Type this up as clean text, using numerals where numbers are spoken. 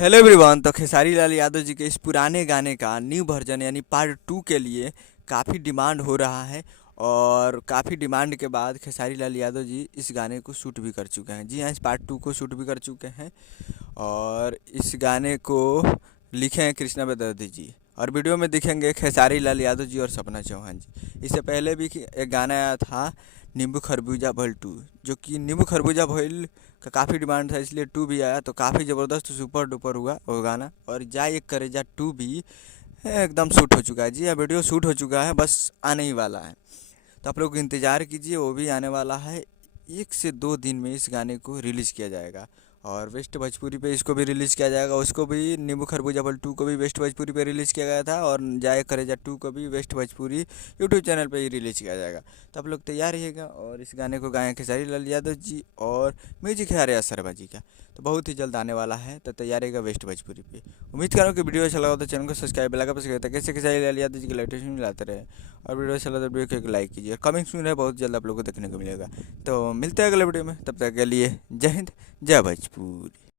Hello everyone. तो खेसारी लाल यादव जी के इस पुराने गाने का न्यू वर्जन यानी पार्ट टू के लिए काफ़ी डिमांड हो रहा है। और काफ़ी डिमांड के बाद खेसारी लाल यादव जी इस गाने को शूट भी कर चुके हैं। जी हाँ, इस पार्ट टू को शूट भी कर चुके हैं। और इस गाने को लिखे हैं कृष्णा बेदर्जी जी, और वीडियो में दिखेंगे खेसारी लाल यादव जी और सपना चौहान जी। इससे पहले भी एक गाना आया था नींबू खरबूजा भइल टू, जो कि नींबू खरबूजा भइल का काफ़ी डिमांड था, इसलिए टू भी आया तो काफ़ी ज़बरदस्त सुपर डुपर हुआ वो गाना। और जा एक करे जा टू भी एकदम शूट हो चुका है। जी हाँ, वीडियो शूट हो चुका है, बस आने ही वाला है। तो आप लोग इंतज़ार कीजिए, वो भी आने वाला है। 1 से 2 दिन में इस गाने को रिलीज़ किया जाएगा। और वेस्ट भोजपुरी पे इसको भी रिलीज़ किया जाएगा। उसको भी नींबू खरबूजा बल टू को भी वेस्ट भोजपुरी पे रिलीज़ किया गया था, और जाए करेजा टू को भी वेस्ट भोजपुरी यूट्यूब चैनल पे ही रिलीज़ किया जाएगा। तो आप लोग तैयार रहिएगा। और इस गाने को गाए खेसारी लाल यादव जी, और म्यूजिक है आर्या शर्मा जी का। तो बहुत ही जल्द आने वाला है, तो तैयार रहिएगा वेस्ट भोजपुरी पे। उम्मीद करो कि वीडियो अच्छा लगा तो चैनल को सब्सक्राइब लगा पर कैसे खेसारी लाल यादव जी की लेटेस्ट मिलाते रहे। और वीडियो अच्छा लगा तो वीडियो को एक लाइक कीजिए। कमिंग सून है, बहुत जल्द आप लोगों को देखने को मिलेगा। तो मिलते हैं अगले वीडियो में, तब तक के लिए जय हिंद, जय भोजपुरी।